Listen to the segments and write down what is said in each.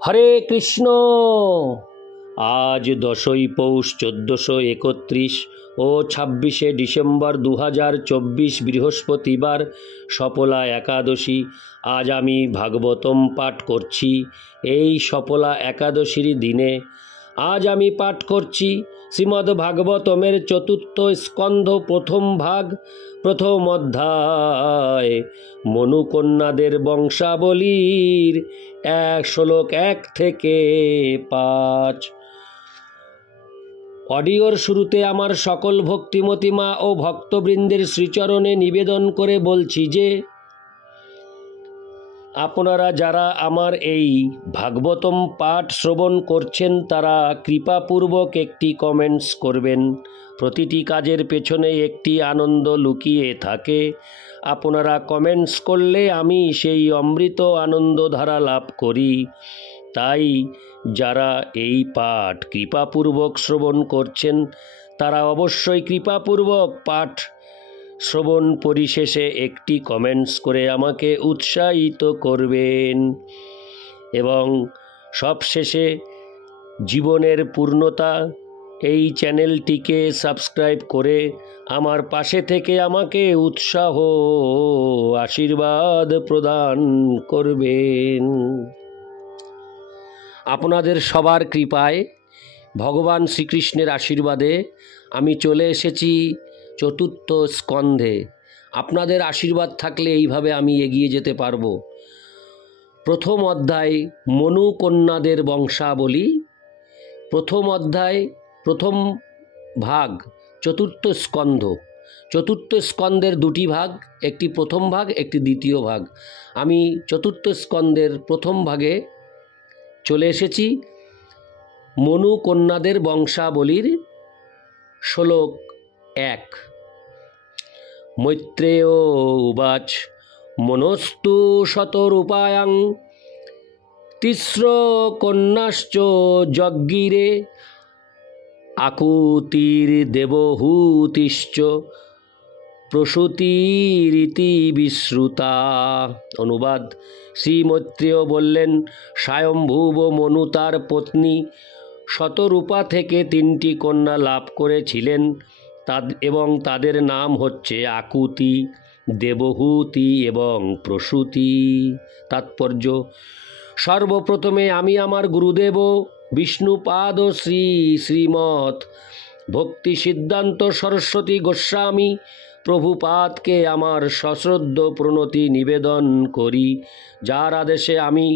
হরে কৃষ্ণ। আজ 10ই পৌষ 1431 ও 26শে ডিসেম্বর 2024 বৃহস্পতিবার সফলা একাদশী। আজ আমি ভাগবতম পাঠ করছি। এই সফলা একাদশীর দিনে আজ আমি পাঠ করছি শ্রীমদ্ ভাগবতমের চতুর্থ স্কন্ধ প্রথম ভাগ প্রথম অধ্যায় মনুকন্যাদের বংশাবলীর শ্লোক 1 থেকে 5। অডিওর শুরুতে আমার সকল ভক্তিমতী মা ও ভক্তবৃন্দের শ্রীচরণে নিবেদন করে বলছি যে আপনারা যারা আমার এই ভাগবতম পাঠ শ্রবণ করছেন তারা কৃপাপূর্বক একটি কমেন্টস করবেন। প্রতিটি কাজের পেছনে একটি আনন্দ লুকিয়ে থাকে। আপনারা কমেন্টস করলে আমি সেই অমৃত আনন্দধারা লাভ করি। তাই যারা এই পাঠ কৃপাপূর্বক শ্রবণ করছেন তারা অবশ্যই কৃপাপূর্বক পাঠ শ্রবণ পরিশেষে একটি কমেন্টস করে আমাকে উৎসাহিত করবেন এবং সবশেষে জীবনের পূর্ণতা এই চ্যানেলটিকে সাবস্ক্রাইব করে আমার পাশে থেকে আমাকে উৎসাহ আশীর্বাদ প্রদান করবেন। আপনাদের সবার কৃপায় ভগবান শ্রীকৃষ্ণের আশীর্বাদে আমি চলে এসেছি চতুর্থ স্কন্ধে। আপনাদের আশীর্বাদ থাকলে এইভাবে আমি এগিয়ে যেতে পারবো। প্রথম অধ্যায় মনুকন্যাদের বংশাবলী, প্রথম অধ্যায় প্রথম ভাগ চতুর্থ স্কন্ধ। চতুর্থ স্কন্ধের দুটি ভাগ, একটি প্রথম ভাগ একটি দ্বিতীয় ভাগ। আমি চতুর্থ স্কন্ধের প্রথম ভাগে চলে এসেছি। মনুকন্যাদের বংশাবলীর শ্লোক 1। মৈত্রেয় উবাচ মনস্তু শতরূপায়াং তিস্র কন্যাশ্চ যজ্ঞিরে আকুতির দেবহূতিশ্চ প্রসূতিরিতি বিশ্রুতা। অনুবাদ: শ্রী মৈত্রেয় বললেন, স্বয়ম্ভুব মনু তার পত্নী শতরূপা থেকে 3টি কন্যা লাভ করেছিলেন এবং তাদের নাম হচ্ছে আকুতি, দেবহূতি এবং প্রসূতি। তাৎপর্য: সর্বপ্রথমে আমি আমার গুরুদেব বিষ্ণুপাদ শ্রী শ্রীমৎ ভক্তি সিদ্ধান্ত সরস্বতী গোস্বামী প্রভুপাদকে আমার সশ্রদ্ধ প্রণতি নিবেদন করি, যার আদেশে আমি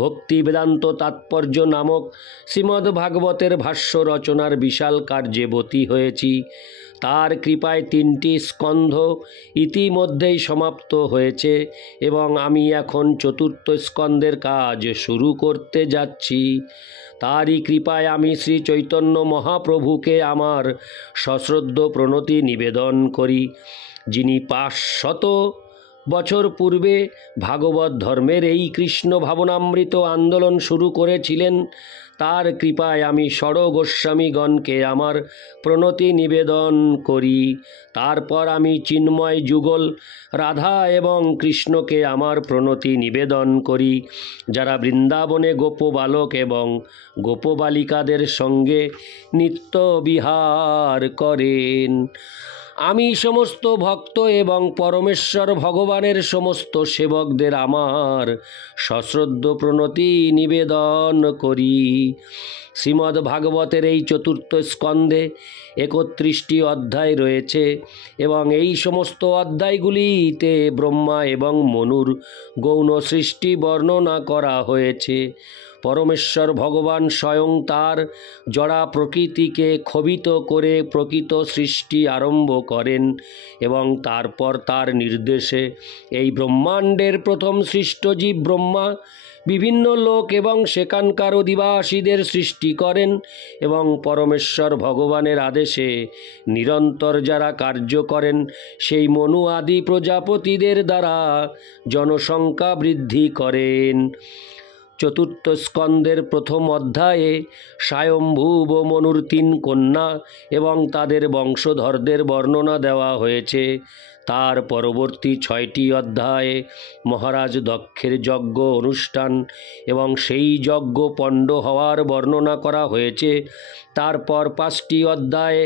ভক্তি বেদান্ত তাৎপর্য নামক শ্রীমদ্ ভাগবতের ভাষ্য রচনার বিশাল কার্যে ব্রতী হয়েছি। তার কৃপায় 3টি স্কন্ধ ইতিমধ্যেই সমাপ্ত হয়েছে এবং আমি এখন চতুর্থ স্কন্ধের কাজ শুরু করতে যাচ্ছি। তারই কৃপায় আমি শ্রী চৈতন্য মহাপ্রভুকে আমার সশ্রদ্ধ প্রণতি নিবেদন করি, যিনি 500 বছর পূর্বে ভাগবত ধর্মের এই কৃষ্ণ ভাবনামৃত আন্দোলন শুরু করেছিলেন। তার কৃপায় আমি ষড় গোস্বামীগণকে আমার প্রণতি নিবেদন করি। তারপর আমি চিন্ময় যুগল রাধা এবং কৃষ্ণকে আমার প্রণতি নিবেদন করি, যারা বৃন্দাবনে গোপবালক এবং গোপবালিকাদের সঙ্গে নিত্য বিহার করেন। আমি সমস্ত ভক্ত এবং পরমেশ্বর ভগবানের সমস্ত সেবকদের আমার সশ্রদ্ধ প্রণতি নিবেদন করি। শ্রীমদ্ ভাগবতের এই চতুর্থ স্কন্ধে 31টি অধ্যায় রয়েছে এবং এই সমস্ত অধ্যায়গুলিতে ব্রহ্মা এবং মনুর গৌণ সৃষ্টি বর্ণনা করা হয়েছে। পরমেশ্বর ভগবান স্বয়ং তার জড়া প্রকৃতিকে ক্ষোভিত করে প্রকৃত সৃষ্টি আরম্ভ করেন এবং তারপর তার নির্দেশে এই ব্রহ্মাণ্ডের প্রথম সৃষ্ট জীব ব্রহ্মা বিভিন্ন লোক এবং সেখানকার অধিবাসীদের সৃষ্টি করেন এবং পরমেশ্বর ভগবানের আদেশে নিরন্তর যারা কার্য করেন সেই মনু আদি প্রজাপতিদের দ্বারা জনসংখ্যা বৃদ্ধি করেন। চতুর্থ স্কন্ধের প্রথম অধ্যায়ে স্বয়ম্ভুব মনুর 3 কন্যা এবং তাদের বংশধরদের বর্ণনা দেওয়া হয়েছে। তার পরবর্তী 6টি অধ্যায়ে মহারাজ দক্ষের যজ্ঞ অনুষ্ঠান এবং সেই যজ্ঞ পণ্ড হওয়ার বর্ণনা করা হয়েছে। তারপর 5টি অধ্যায়ে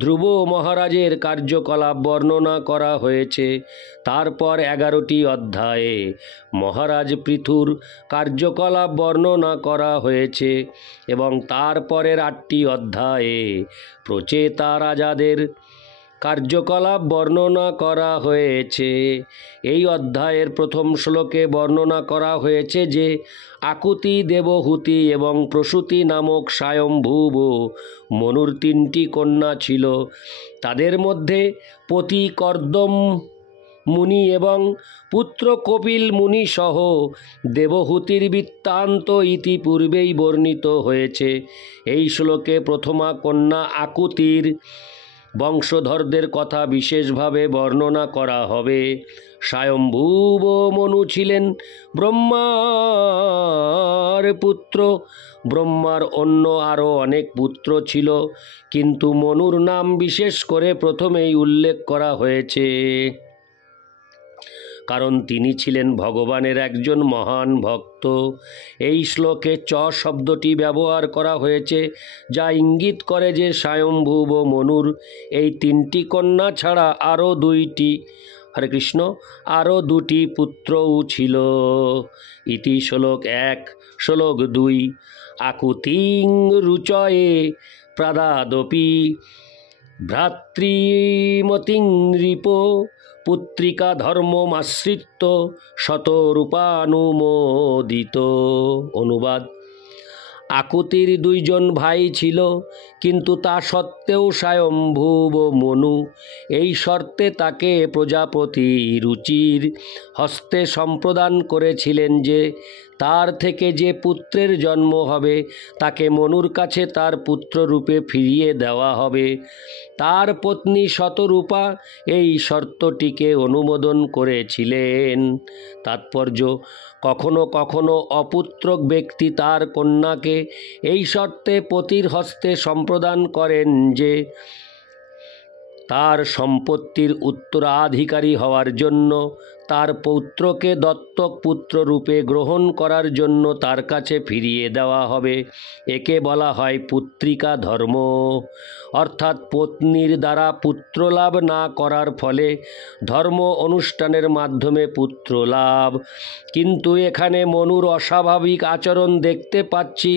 ধ্রুব মহারাজের কার্যকলাপ বর্ণনা করা হয়েছে। তারপর 11টি অধ্যায়ে মহারাজ পৃথুর কার্যকলাপ বর্ণনা করা হয়েছে এবং তারপরের 8টি অধ্যায়ে প্রচেতা রাজাদের কার্যকলাপ বর্ণনা করা হয়েছে। এই অধ্যায়ের প্রথম শ্লোকে বর্ণনা করা হয়েছে যে আকুতি, দেবহূতি এবং প্রসূতি নামক স্বয়ম্ভুব মনুর 3টি কন্যা ছিল। তাদের মধ্যে পতি কর্দম মুনি এবং পুত্র কপিল মুনি সহ দেবহূতির বৃত্তান্ত ইতিপূর্বেই বর্ণিত হয়েছে। এই শ্লোকে প্রথমা কন্যা আকুতির বংশধরদের কথা বিশেষভাবে বর্ণনা করা হবে। স্বয়ম্ভুব মনু ছিলেন ব্রহ্মার পুত্র। ব্রহ্মার অন্য আরও অনেক পুত্র ছিল, কিন্তু মনুর নাম বিশেষ করে প্রথমেই উল্লেখ করা হয়েছে, কারণ তিনি ছিলেন ভগবানের একজন মহান ভক্ত। এই শ্লোকে চ শব্দটি ব্যবহার করা হয়েছে, যা ইঙ্গিত করে যে স্বয়ম্ভুব মনুর এই 3টি কন্যা ছাড়া আরও 2টি আরও 2টি পুত্রও ছিল। ইতি শ্লোক 1। শ্লোক 2। আকুতিং রুচয়ে প্রাদাদপি ভ্রাতৃমতিং নৃপ পুত্রিকা ধর্মমাশ্রিত্য শতরূপানুমোদিত। অনুবাদ: আকুতির 2 জন ভাই ছিল, কিন্তু তা সত্ত্বেও স্বয়ম্ভুব মনু এই শর্তে তাকে প্রজাপতি রুচির হস্তে সম্প্রদান করেছিলেন যে তার থেকে যে পুত্রের জন্ম হবে তাকে মনুর কাছে তার পুত্ররূপে ফিরিয়ে দেওয়া হবে। তার পত্নী শতরূপা এই শর্তটিকে অনুমোদন করেছিলেন। তাৎপর্য: কখনো কখনো অপুত্রক ব্যক্তি তার কন্যাকে এই শর্তে পতির হস্তে সম্প্রদান করেন যে তার সম্পত্তির উত্তরাধিকারী হওয়ার জন্য তার পৌত্রকে দত্তক পুত্র রূপে গ্রহণ করার জন্য তার কাছে ফিরিয়ে দেওয়া হবে। একে বলা হয় পুত্রিকা ধর্ম, অর্থাৎ পত্নীর দ্বারা পুত্রলাভ না করার ফলে ধর্ম অনুষ্ঠানের মাধ্যমে পুত্রলাভ। কিন্তু এখানে মনুর অস্বাভাবিক আচরণ দেখতে পাচ্ছি,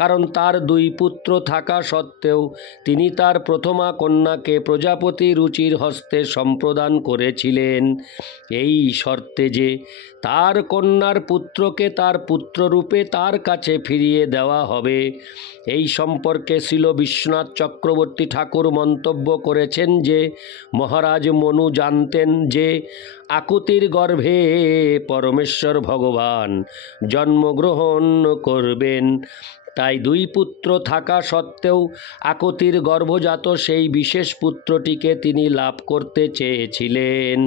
কারণ তার 2 পুত্র থাকা সত্ত্বেও তিনি তার প্রথমা কন্যাকে প্রজাপতি রুচির হস্তে সম্প্রদান করেছিলেন এই শর্তে যে তার কন্যার পুত্রকে তার পুত্ররূপে তার কাছে ফিরিয়ে দেওয়া হবে। এই সম্পর্কে শ্রীল বিশ্বনাথ চক্রবর্তী ঠাকুর মন্তব্য করেছেন যে মহারাজ মনু জানতেন যে আকুতির গর্ভে পরমেশ্বর ভগবান জন্মগ্রহণ করবেন, তাই 2 পুত্র থাকা সত্ত্বেও আকুতির গর্ভজাত সেই বিশেষ পুত্রটিকে তিনি লাভ করতে চেয়েছিলেন,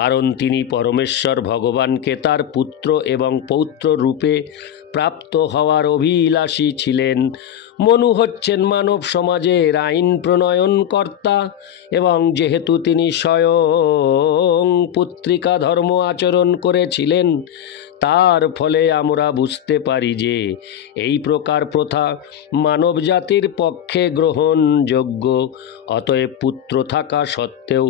কারণ তিনি পরমেশ্বর ভগবানকে তার পুত্র এবং পৌত্র রূপে প্রাপ্ত হওয়ার অভিলাষী ছিলেন। মনু হচ্ছেন মানব সমাজের আইন প্রণয়নকর্তা, এবং যেহেতু তিনি স্বয়ং পুত্রিকা ধর্ম আচরণ করেছিলেন, তার ফলে আমরা বুঝতে পারি যে এই প্রকার প্রথা মানবজাতির পক্ষে গ্রহণযোগ্য। অতএব পুত্র থাকা সত্ত্বেও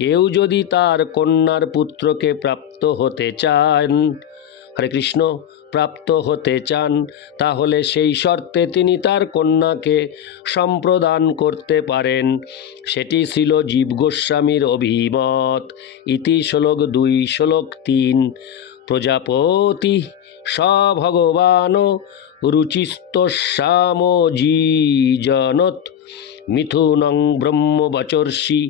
কেউ যদি তার কন্যার পুত্রকে প্রাপ্ত হতে চান প্রাপ্ত হতে চান, তাহলে সেই শর্তে তিনি তার কন্যাকে সম্প্রদান করতে পারেন। সেটি ছিল জীব গোস্বামীর অভিমত। ইতি শ্লোক 2। শ্লোক 3। প্রজাপতি স ভগবান রুচিস্তস্যামোজিজনত মিথুনং ব্রহ্মবচর্ষি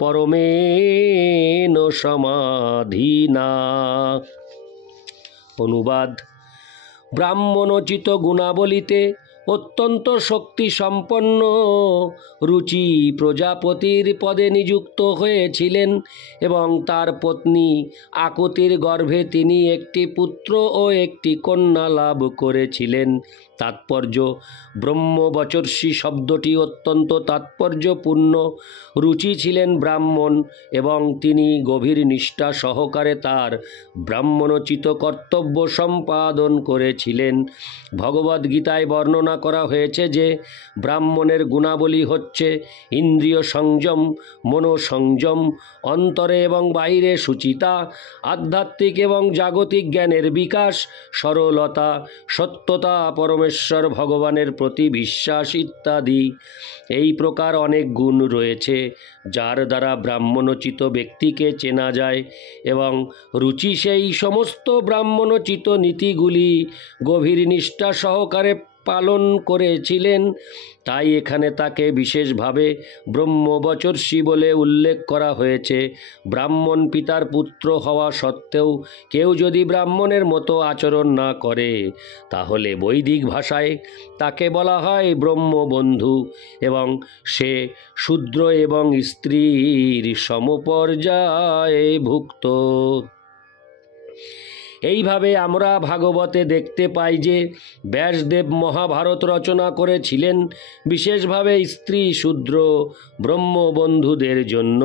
পরমেন সমাধিনা। অনুবাদ: ব্রাহ্মণোচিত গুণাবলিতে অত্যন্ত শক্তি সম্পন্ন রুচি প্রজাপতির পদে নিযুক্ত হয়েছিলেন এবং তার পত্নী আকুতির গর্ভে তিনি একটি পুত্র ও একটি কন্যা লাভ করেছিলেন। তাৎপর্য: ব্রহ্মবচর্ষী শব্দটি অত্যন্ত তাৎপর্যপূর্ণ। রুচি ছিলেন ব্রাহ্মণ এবং তিনি গভীর নিষ্ঠা সহকারে তার ব্রাহ্মণোচিত কর্তব্য সম্পাদন করেছিলেন। ভগবদ্গীতায় বর্ণনা করা হয়েছে যে ব্রাহ্মণের গুণাবলী হচ্ছে ইন্দ্রিয় সংযম, মনোসংযম, অন্তরে এবং বাইরে শুচিতা, আধ্যাত্মিক এবং জাগতিক জ্ঞানের বিকাশ, সরলতা, সত্যতা, পরমেশ্বর ভগবানের প্রতি বিশ্বাস ইত্যাদি। এই প্রকার অনেক গুণ রয়েছে যার দ্বারা ব্রাহ্মণোচিত ব্যক্তিকে চেনা যায় এবং রুচি সেই সমস্ত ব্রাহ্মণোচিত নীতিগুলি গভীর নিষ্ঠা সহকারে পালন করেছিলেন। তাই এখানে তাকে বিশেষভাবে ব্রহ্মবচর্ষী বলে উল্লেখ করা হয়েছে। ব্রাহ্মণ পিতার পুত্র হওয়া সত্ত্বেও কেউ যদি ব্রাহ্মণের মতো আচরণ না করে তাহলে বৈদিক ভাষায় তাকে বলা হয় ব্রহ্মবন্ধু এবং সে শূদ্র এবং স্ত্রীর সমপর্যায়ে ভুক্ত। এইভাবে আমরা ভাগবতে দেখতে পাই যে ব্যাসদেব মহাভারত রচনা করেছিলেন বিশেষভাবে স্ত্রী, শূদ্র, ব্রহ্মবন্ধুদের জন্য।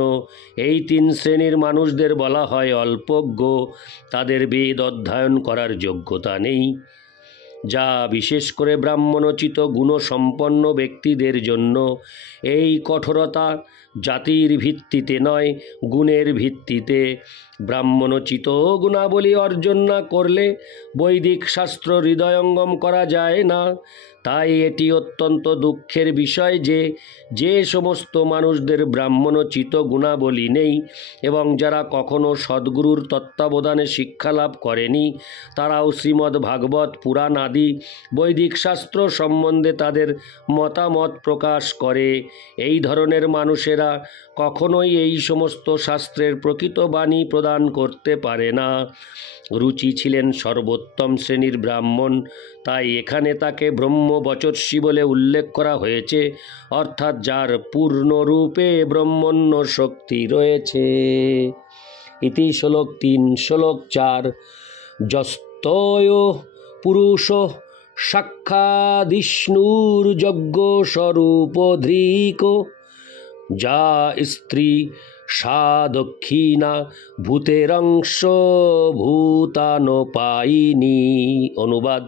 এই তিন শ্রেণীর মানুষদের বলা হয় অল্পজ্ঞ। তাদের বেদ অধ্যয়ন করার যোগ্যতা নেই, যা বিশেষ করে ব্রাহ্মণোচিত গুণসম্পন্ন ব্যক্তিদের জন্য। এই কঠোরতা জাতির ভিত্তিতে নয়, গুণের ভিত্তিতে। ব্রাহ্মণোচিত গুণাবলী অর্জন না করলে বৈদিক শাস্ত্র হৃদয়ঙ্গম করা যায় না। তাই এটি অত্যন্ত দুঃখের বিষয় যে যে সমস্ত মানুষদের ব্রাহ্মণোচিত গুণাবলী নেই এবং যারা কখনো সদ্গুরুর তত্ত্বাবধানে শিক্ষালাভ করেনি, তারাও শ্রীমদ্ ভাগবত পুরাণ আদি বৈদিক শাস্ত্র সম্বন্ধে তাদের মতামত প্রকাশ করে। এই ধরনের মানুষেরা কখনোই এই সমস্ত শাস্ত্রের প্রকৃত বাণী প্রদান করতে পারে না। রুচি ছিলেন সর্বোত্তম শ্রেণীর ব্রাহ্মণ, তাই এখানে তাকে ব্রহ্মবচর্ষী বলে উল্লেখ করা হয়েছে, অর্থাৎ যার পূর্ণরূপে ব্রহ্মণ্য শক্তি রয়েছে। ইতি শ্লোক 3। শ্লোক 4। যস্তয় পুরুষ সাক্ষাদিষ্ণুর্যজ্ঞ স্বরূপধৃক, যা স্ত্রী সা দক্ষিণা ভূতেরংশ ভূতানোপায়িনী। অনুবাদ: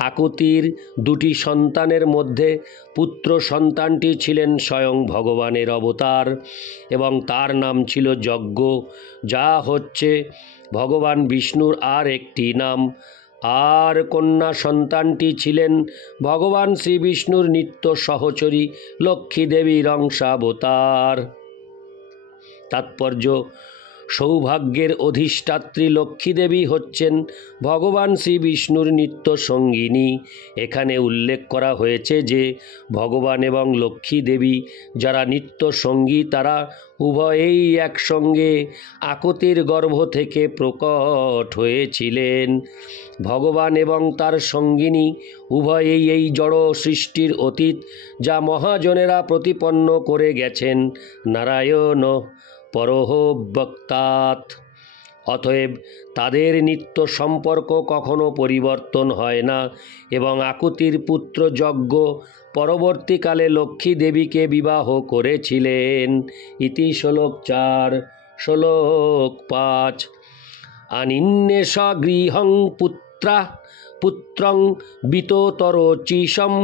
আকুতির দুটি সন্তানের মধ্যে পুত্র সন্তানটি ছিলেন স্বয়ং ভগবানের অবতার এবং তার নাম ছিল যজ্ঞ, যা হচ্ছে ভগবান বিষ্ণুর আর একটি নাম। আর কন্যা সন্তানটি ছিলেন ভগবান শ্রী বিষ্ণুর নিত্য সহচরী লক্ষ্মী দেবীর অংশাবতার। তাৎপর্য: সৌভাগ্যের অধিষ্ঠাত্রী লক্ষ্মী দেবী হচ্ছেন ভগবান শ্রী বিষ্ণুর নিত্য সঙ্গিনী। এখানে উল্লেখ করা হয়েছে যে ভগবান এবং লক্ষ্মী দেবী যারা নিত্য সঙ্গী, তারা উভয়েই একসঙ্গে আকুতির গর্ভ থেকে প্রকট হয়েছিলেন। ভগবান এবং তার সঙ্গিনী উভয়েই এই জড় সৃষ্টির অতীত, যা মহাজনেরা প্রতিপন্ন করে গেছেন নারায়ণ পরঃব্যক্তাৎ। অতএব তাদের নিত্য সম্পর্ক কখনো পরিবর্তন হয় না এবং আকুতির পুত্র যজ্ঞ পরবর্তীকালে লক্ষ্মী দেবীকে বিবাহ করেছিলেন। ইতি শ্লোক 4। শ্লোক 5। আনিন্যেষ গৃহং পুত্রং বিততরোচিষম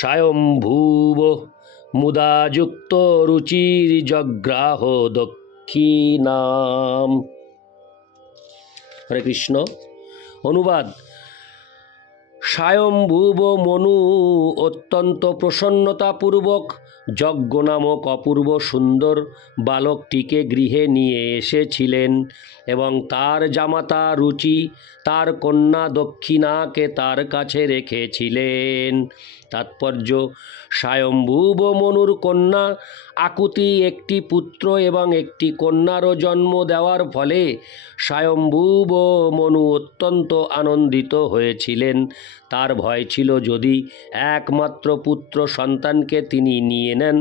স্বয়ম্ভুব মুদা যুক্ত রুচির জগ্রাহ দক্ষিণাম। হরে কৃষ্ণ। অনুবাদ: স্বয়ম্ভুব মনু অত্যন্ত প্রসন্নতাপূর্বক যজ্ঞ নামক অপূর্ব সুন্দর বালকটিকে গৃহে নিয়ে এসেছিলেন এবং তার জামাতা রুচি তার কন্যা দক্ষিণাকে তার কাছে রেখেছিলেন। তাৎপর্য: স্বয়ম্ভুব মনুর কন্যা আকুতি একটি পুত্র এবং একটি কন্যারও জন্ম দেওয়ার ফলে স্বয়ম্ভুব মনু অত্যন্ত আনন্দিত হয়েছিলেন। তার ভয় ছিল যদি একমাত্র পুত্র সন্তানকে তিনি নিয়ে নেন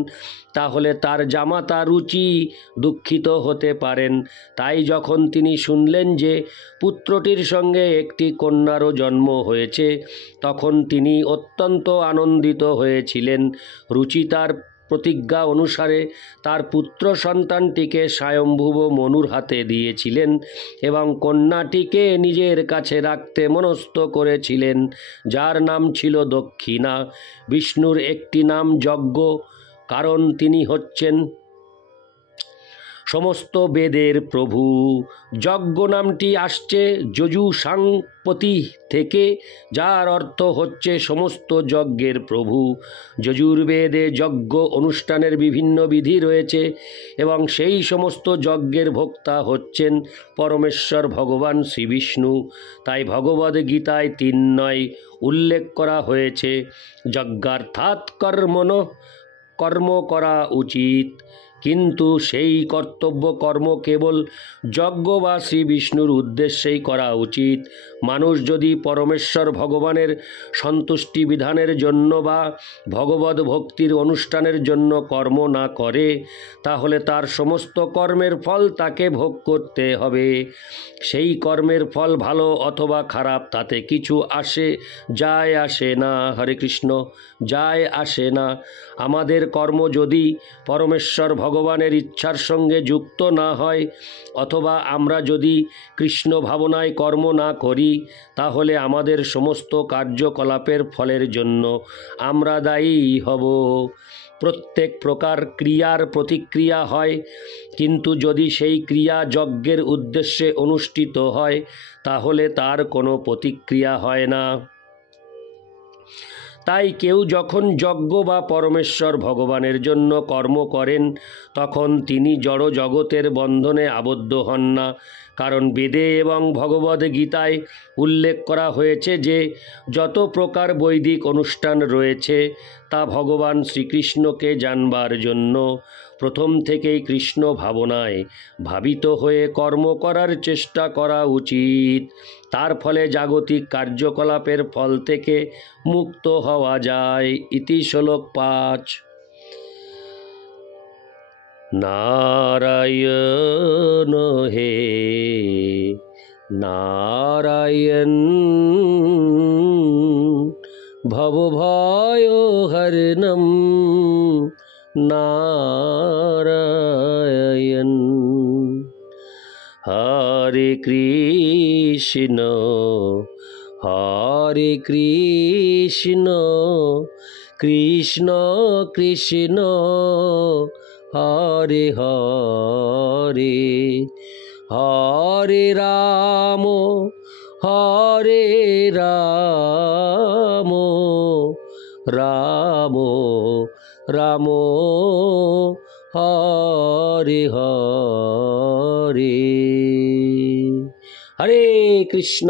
তাহলে তার জামাতা রুচি দুঃখিত হতে পারেন। তাই যখন তিনি শুনলেন যে পুত্রটির সঙ্গে একটি কন্যারও জন্ম হয়েছে তখন তিনি অত্যন্ত আনন্দিত হয়েছিলেন। রুচি তার প্রতিজ্ঞা অনুসারে তার পুত্র সন্তানটিকে স্বয়ম্ভুব মনুর হাতে দিয়েছিলেন এবং কন্যাটিকে নিজের কাছে রাখতে মনস্থ করেছিলেন, যার নাম ছিল দক্ষিণা। বিষ্ণুর একটি নাম যজ্ঞ, কারণ তিনি হচ্ছেন সমস্ত বেদের প্রভু। যজ্ঞ নামটি আসছে যজুষাংপতি থেকে, যার অর্থ হচ্ছে সমস্ত যজ্ঞের প্রভু। যজুর্বেদে যজ্ঞ অনুষ্ঠানের বিভিন্ন বিধি রয়েছে এবং সেই সমস্ত যজ্ঞের ভোক্তা হচ্ছেন পরমেশ্বর ভগবান শ্রীবিষ্ণু। তাই ভগবদ্গীতায় 3:9 উল্লেখ করা হয়েছে, যজ্ঞার্থাৎ কর্মণঃ, কর্ম করা উচিত। কিন্তু সেই কর্তব্য কর্ম কেবল যজ্ঞ বা শ্রী বিষ্ণুর উদ্দেশ্যেই করা উচিত। মানুষ যদি পরমেশ্বর ভগবানের সন্তুষ্টি বিধানের জন্য বা ভগবদ ভক্তির অনুষ্ঠানের জন্য কর্ম না করে তাহলে তার সমস্ত কর্মের ফল তাকে ভোগ করতে হবে। সেই কর্মের ফল ভালো অথবা খারাপ তাতে কিছু যায় আসে না। হরে কৃষ্ণ, যায় আসে না। আমাদের কর্ম যদি পরমেশ্বর ভগবানের ইচ্ছার সঙ্গে যুক্ত না হয় অথবা আমরা যদি কৃষ্ণ ভাবনায় কর্ম না করি তাহলে আমাদের সমস্ত কার্যকলাপের ফলের জন্য আমরা দায়ী হব। প্রত্যেক প্রকার ক্রিয়ার প্রতিক্রিয়া হয়, কিন্তু যদি সেই ক্রিয়া যজ্ঞের উদ্দেশ্যে অনুষ্ঠিত হয় তাহলে তার কোনো প্রতিক্রিয়া হয় না। তাই কেউ যখন যজ্ঞ বা পরমেশ্বর ভগবানের জন্য কর্ম করেন তখন তিনি জড় জগতের বন্ধনে আবদ্ধ হন না, কারণ বেদে এবং ভগবদ্গীতায় উল্লেখ করা হয়েছে যে যত প্রকার বৈদিক অনুষ্ঠান রয়েছে তা ভগবান শ্রীকৃষ্ণকে জানবার জন্য প্রথম থেকেই কৃষ্ণ ভাবনায় ভাবিত হয়ে কর্ম করার চেষ্টা করা উচিত। তার ফলে জাগতিক কার্যকলাপের ফল থেকে মুক্ত হওয়া যায়। ইতি শ্লোক 5। নারায়ণ হে নারায়ণ, ভবভয় হরণম নারায়ণ। হরে কৃষ্ণ হরে কৃষ্ণ, কৃষ্ণ কৃষ্ণ হরে হরে, হরে রাম হরে রাম, রাম রাম হরে হরে। হরে কৃষ্ণ।